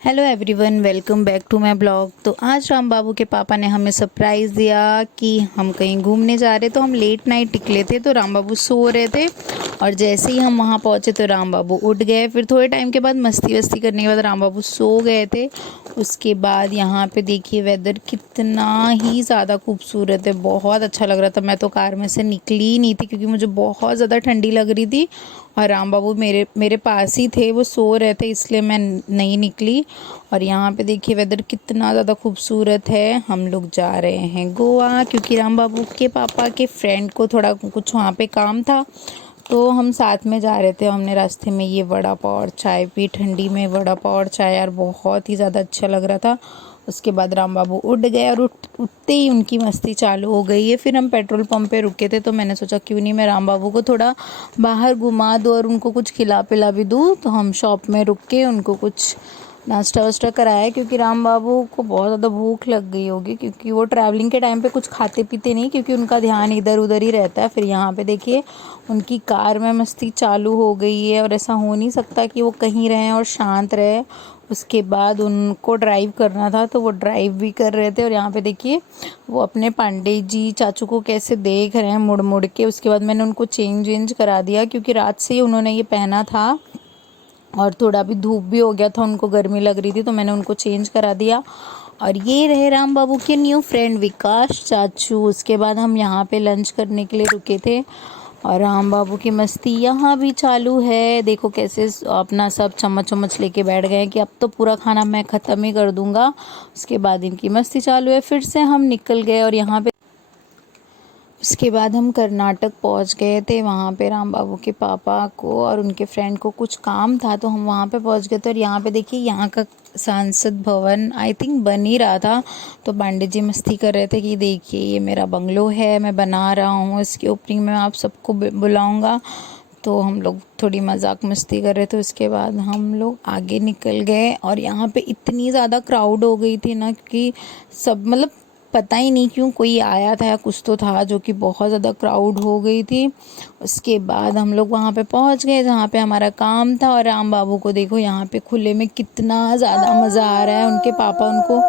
Hello everyone, welcome back to my blog. तो आज राम बाबू के पापा ने हमें सरप्राइज़ दिया कि हम कहीं घूमने जा रहे। तो हम लेट नाइट निकले थे, तो राम बाबू सो रहे थे और जैसे ही हम वहाँ पहुँचे तो राम बाबू उठ गए। फिर थोड़े टाइम के बाद मस्ती वस्ती करने के बाद राम बाबू सो गए थे। उसके बाद यहाँ पे देखिए वेदर कितना ही ज़्यादा खूबसूरत है, बहुत अच्छा लग रहा था। मैं तो कार में से निकली ही नहीं थी क्योंकि मुझे बहुत ज़्यादा ठंडी लग रही थी और राम बाबू मेरे पास ही थे, वो सो रहे थे, इसलिए मैं नहीं निकली। और यहाँ पे देखिए वेदर कितना ज़्यादा खूबसूरत है। हम लोग जा रहे हैं गोवा क्योंकि राम बाबू के पापा के फ्रेंड को थोड़ा कुछ वहाँ पे काम था, तो हम साथ में जा रहे थे। हमने रास्ते में ये वड़ा पाव और चाय पी, ठंडी में वड़ा पाव और चाय यार बहुत ही ज़्यादा अच्छा लग रहा था। उसके बाद राम बाबू उठ गए और उठते ही उनकी मस्ती चालू हो गई है। फिर हम पेट्रोल पंप पे रुके थे, तो मैंने सोचा क्यों नहीं मैं राम बाबू को थोड़ा बाहर घुमा दूँ और उनको कुछ खिला पिला भी दूँ। तो हम शॉप में रुक के उनको कुछ नाश्ता वाश्ता कराया क्योंकि राम बाबू को बहुत ज़्यादा भूख लग गई होगी, क्योंकि वो ट्रैवलिंग के टाइम पे कुछ खाते पीते नहीं, क्योंकि उनका ध्यान इधर उधर ही रहता है। फिर यहाँ पे देखिए उनकी कार में मस्ती चालू हो गई है और ऐसा हो नहीं सकता कि वो कहीं रहें और शांत रहे। उसके बाद उनको ड्राइव करना था, तो वो ड्राइव भी कर रहे थे। और यहाँ पे देखिए वो अपने पांडे जी चाचू को कैसे देख रहे हैं मुड़ मुड़ के। उसके बाद मैंने उनको चेंज वेंज करा दिया क्योंकि रात से ही उन्होंने ये पहना था और थोड़ा भी धूप भी हो गया था, उनको गर्मी लग रही थी, तो मैंने उनको चेंज करा दिया। और ये रहे राम बाबू के न्यू फ्रेंड विकास चाचू। उसके बाद हम यहाँ पे लंच करने के लिए रुके थे और राम बाबू की मस्ती यहाँ भी चालू है। देखो कैसे अपना सब चम्मच चम्मच लेके बैठ गए कि अब तो पूरा खाना मैं ख़त्म ही कर दूँगा। उसके बाद इनकी मस्ती चालू है। फिर से हम निकल गए और यहाँ पे उसके बाद हम कर्नाटक पहुंच गए थे। वहाँ पे राम बाबू के पापा को और उनके फ्रेंड को कुछ काम था, तो हम वहाँ पे पहुंच गए थे। और यहाँ पे देखिए यहाँ का सांसद भवन आई थिंक बन ही रहा था, तो पांडे जी मस्ती कर रहे थे कि देखिए ये मेरा बंगलो है, मैं बना रहा हूँ, इसकी ओपनिंग में आप सबको बुलाऊँगा। तो हम लोग थोड़ी मजाक मस्ती कर रहे थे। उसके बाद हम लोग आगे निकल गए और यहाँ पे इतनी ज़्यादा क्राउड हो गई थी ना, क्योंकि सब मतलब पता ही नहीं क्यों कोई आया था या कुछ तो था, जो कि बहुत ज़्यादा क्राउड हो गई थी। उसके बाद हम लोग वहाँ पे पहुँच गए जहाँ पे हमारा काम था। और राम बाबू को देखो यहाँ पे खुले में कितना ज़्यादा मज़ा आ रहा है। उनके पापा उनको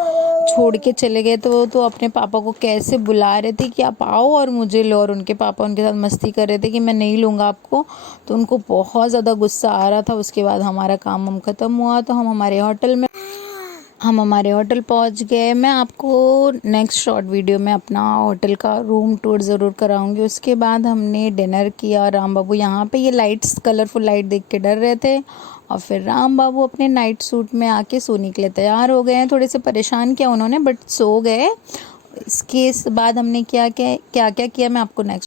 छोड़ के चले गए, तो अपने पापा को कैसे बुला रहे थे कि आप आओ और मुझे लो, और उनके पापा उनके साथ मस्ती कर रहे थे कि मैं नहीं लूँगा आपको, तो उनको बहुत ज़्यादा गुस्सा आ रहा था। उसके बाद हमारा काम ख़त्म हुआ, तो हम हमारे होटल पहुंच गए। मैं आपको नेक्स्ट शॉर्ट वीडियो में अपना होटल का रूम टूर ज़रूर कराऊंगी। उसके बाद हमने डिनर किया। राम बाबू यहाँ पे ये लाइट्स, कलरफुल लाइट देख के डर रहे थे और फिर राम बाबू अपने नाइट सूट में आके सोने के लिए तैयार हो गए हैं। थोड़े से परेशान किया उन्होंने, बट सो गए। इसके बाद हमने क्या क्या किया मैं आपको नेक्स्ट